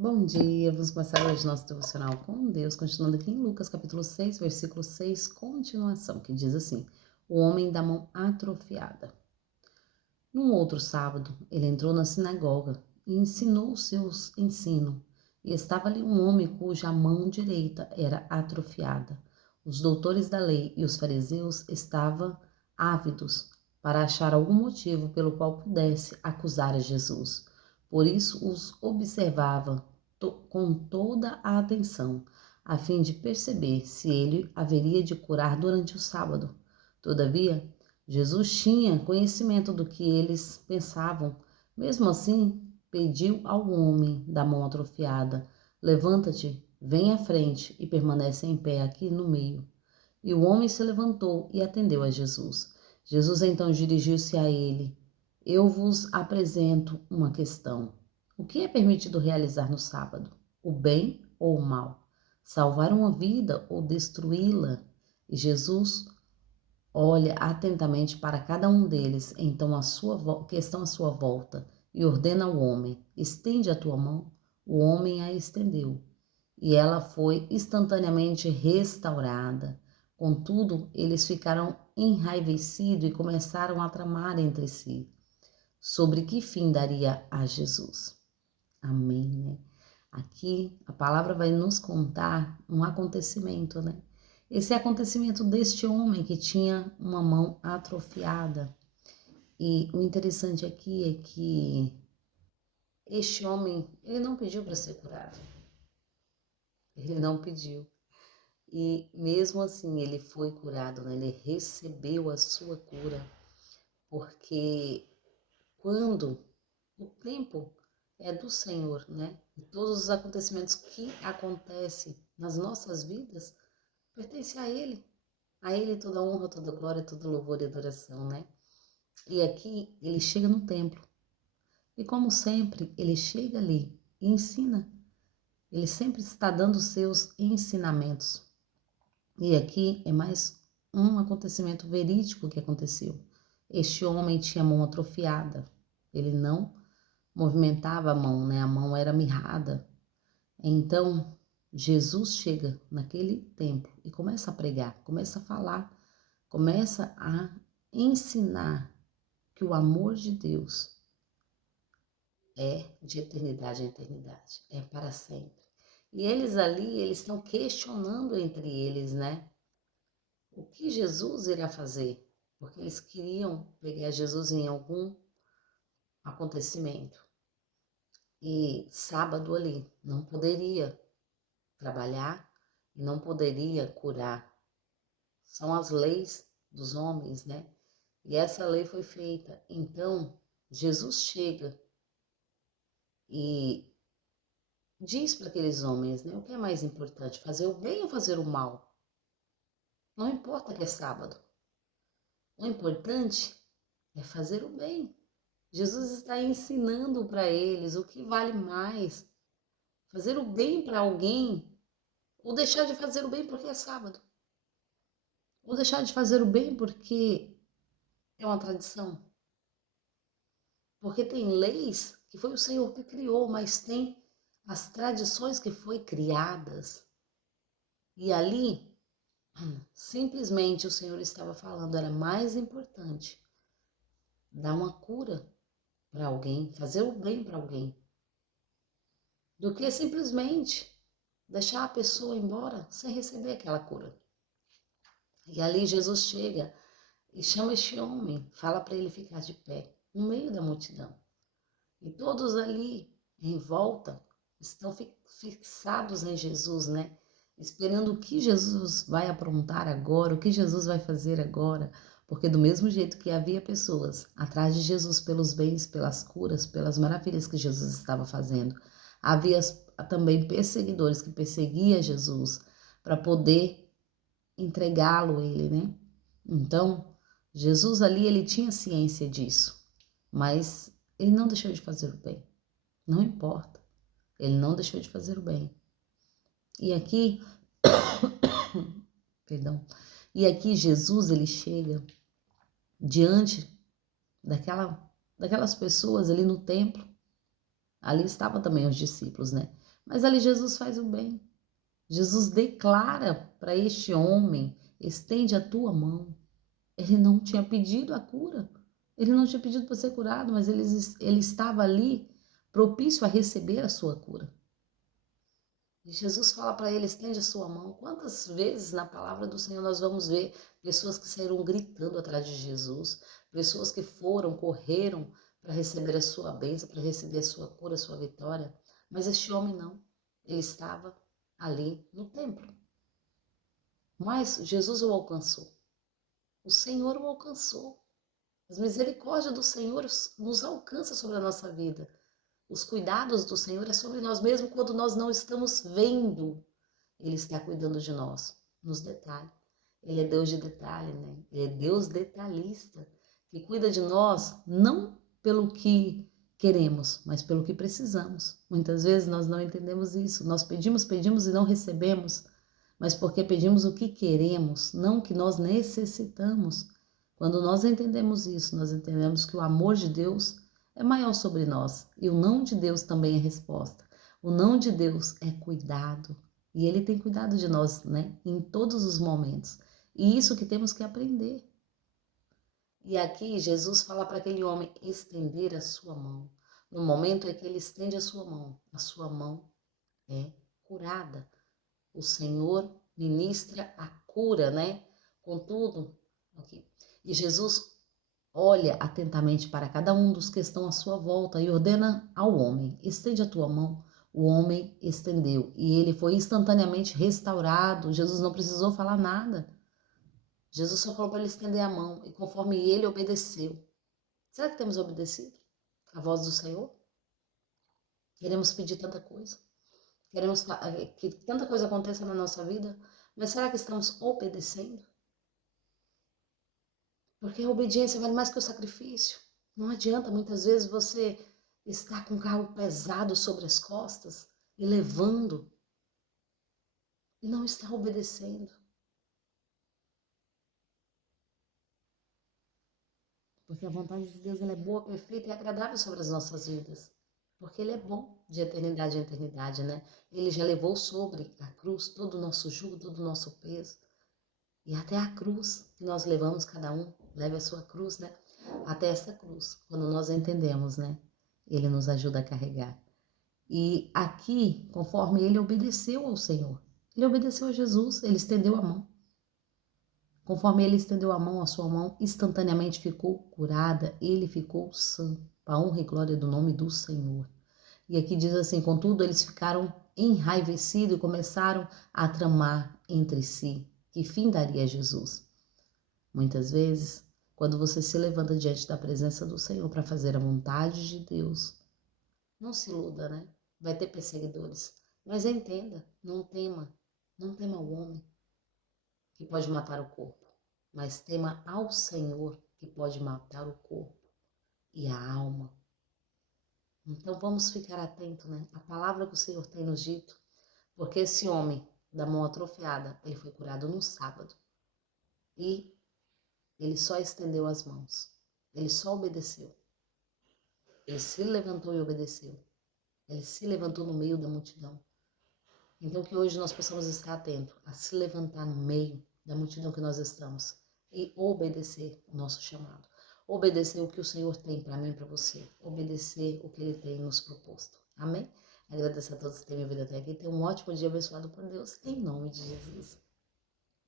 Bom dia, vamos começar hoje nosso devocional com Deus, continuando aqui em Lucas capítulo 6, versículo 6, continuação, que diz assim: o homem da mão atrofiada. Num outro sábado, ele entrou na sinagoga e ensinou os seus ensino. E estava ali um homem cuja mão direita era atrofiada. Os doutores da lei e os fariseus estavam ávidos para achar algum motivo pelo qual pudesse acusar a Jesus. Por isso os observava com toda a atenção, a fim de perceber se ele haveria de curar durante o sábado. Todavia, Jesus tinha conhecimento do que eles pensavam. Mesmo assim, pediu ao homem da mão atrofiada: levanta-te, vem à frente e permanece em pé aqui no meio. E o homem se levantou e atendeu a Jesus. Jesus então dirigiu-se a ele: eu vos apresento uma questão. O que é permitido realizar no sábado? O bem ou o mal? Salvar uma vida ou destruí-la? E Jesus olha atentamente para cada um deles, então que estão à sua volta, e ordena ao homem: estende a tua mão. O homem a estendeu, e ela foi instantaneamente restaurada. Contudo, eles ficaram enraivecidos e começaram a tramar entre si sobre que fim daria a Jesus. Amém, né? Aqui a palavra vai nos contar um acontecimento, né? Esse acontecimento deste homem que tinha uma mão atrofiada. E o interessante aqui é que este homem, ele não pediu para ser curado. Ele não pediu. E mesmo assim ele foi curado, né? Ele recebeu a sua cura. Porque quando o tempo é do Senhor, né? E todos os acontecimentos que acontecem nas nossas vidas pertencem a Ele. A Ele toda honra, toda glória, todo louvor e adoração, né? E aqui ele chega no templo. E como sempre, ele chega ali e ensina. Ele sempre está dando seus ensinamentos. E aqui é mais um acontecimento verídico que aconteceu. Este homem tinha a mão atrofiada. Ele não movimentava a mão, né? A mão era mirrada. Então, Jesus chega naquele templo e começa a pregar, começa a falar, começa a ensinar que o amor de Deus é de eternidade a eternidade, é para sempre. E eles ali, eles estão questionando entre eles, né? O que Jesus irá fazer? Porque eles queriam pegar Jesus em algum acontecimento. E sábado ali não poderia trabalhar e não poderia curar. São as leis dos homens, né? E essa lei foi feita. Então, Jesus chega e diz para aqueles homens, né? O que é mais importante, fazer o bem ou fazer o mal? Não importa que é sábado. O importante é fazer o bem. Jesus está ensinando para eles o que vale mais. Fazer o bem para alguém ou deixar de fazer o bem porque é sábado. Ou deixar de fazer o bem porque é uma tradição. Porque tem leis que foi o Senhor que criou, mas tem as tradições que foi criadas. E ali, simplesmente o Senhor estava falando, era mais importante dar uma cura para alguém, fazer o bem para alguém, do que simplesmente deixar a pessoa embora sem receber aquela cura. E ali Jesus chega e chama este homem, fala para ele ficar de pé, no meio da multidão. E todos ali em volta estão fixados em Jesus, né? Esperando o que Jesus vai aprontar agora, o que Jesus vai fazer agora. Porque do mesmo jeito que havia pessoas atrás de Jesus pelos bens, pelas curas, pelas maravilhas que Jesus estava fazendo, havia também perseguidores que perseguiam Jesus para poder entregá-lo ele, né? Então, Jesus ali, ele tinha ciência disso, mas ele não deixou de fazer o bem. Não importa. Ele não deixou de fazer o bem. E aqui, perdão, e aqui Jesus, ele chega diante daquelas pessoas ali no templo. Ali estavam também os discípulos, né? Mas ali Jesus faz o bem. Jesus declara para este homem: estende a tua mão. Ele não tinha pedido a cura. Ele não tinha pedido para ser curado, mas ele estava ali propício a receber a sua cura. E Jesus fala para ele: estende a sua mão. Quantas vezes na palavra do Senhor nós vamos ver pessoas que saíram gritando atrás de Jesus, pessoas que foram, correram para receber a sua bênção, para receber a sua cura, a sua vitória. Mas este homem não. Ele estava ali no templo. Mas Jesus o alcançou. O Senhor o alcançou. As misericórdias do Senhor nos alcançam sobre a nossa vida. Os cuidados do Senhor é sobre nós, mesmo quando nós não estamos vendo. Ele está cuidando de nós, nos detalhes. Ele é Deus de detalhe, né? Ele é Deus detalhista, que cuida de nós não pelo que queremos, mas pelo que precisamos. Muitas vezes nós não entendemos isso. Nós pedimos, pedimos e não recebemos, mas porque pedimos o que queremos, não o que nós necessitamos. Quando nós entendemos isso, nós entendemos que o amor de Deus é maior sobre nós e o não de Deus também é resposta. O não de Deus é cuidado e Ele tem cuidado de nós, né, em todos os momentos. E isso que temos que aprender. E aqui Jesus fala para aquele homem estender a sua mão. No momento em que ele estende a sua mão é curada. O Senhor ministra a cura, né? Contudo, aqui. E Jesus olha atentamente para cada um dos que estão à sua volta e ordena ao homem: estende a tua mão. O homem estendeu e ele foi instantaneamente restaurado. Jesus não precisou falar nada. Jesus só falou para ele estender a mão e conforme ele obedeceu. Será que temos obedecido a voz do Senhor? Queremos pedir tanta coisa. Queremos que tanta coisa aconteça na nossa vida, mas será que estamos obedecendo? Porque a obediência vale mais que o sacrifício. Não adianta muitas vezes você estar com um carro pesado sobre as costas e levando e não estar obedecendo. Porque a vontade de Deus ela é boa, perfeita e agradável sobre as nossas vidas. Porque Ele é bom de eternidade em eternidade, né? Ele já levou sobre a cruz todo o nosso jugo, todo o nosso peso. E até a cruz que nós levamos, cada um leva a sua cruz, né? Até essa cruz, quando nós entendemos, né? Ele nos ajuda a carregar. E aqui, conforme ele obedeceu ao Senhor, ele obedeceu a Jesus, ele estendeu a mão. Conforme ele estendeu a mão, a sua mão instantaneamente ficou curada, ele ficou sã, para a honra e glória do nome do Senhor. E aqui diz assim: contudo, eles ficaram enraivecidos e começaram a tramar entre si que fim daria Jesus. Muitas vezes, quando você se levanta diante da presença do Senhor para fazer a vontade de Deus, não se iluda, né? Vai ter perseguidores. Mas entenda, não tema o homem que pode matar o corpo, mas tema ao Senhor que pode matar o corpo e a alma. Então vamos ficar atentos, né? A palavra que o Senhor tem nos dito, porque esse homem da mão atrofiada, ele foi curado no sábado e ele só estendeu as mãos, ele só obedeceu, ele se levantou e obedeceu, ele se levantou no meio da multidão. Então que hoje nós possamos estar atentos a se levantar no meio da multidão que nós estamos e obedecer o nosso chamado. Obedecer o que o Senhor tem para mim e para você. Obedecer o que Ele tem nos proposto. Amém? Agradeço a todos que têm me ouvido até aqui. Tenham um ótimo dia abençoado por Deus, em nome de Jesus.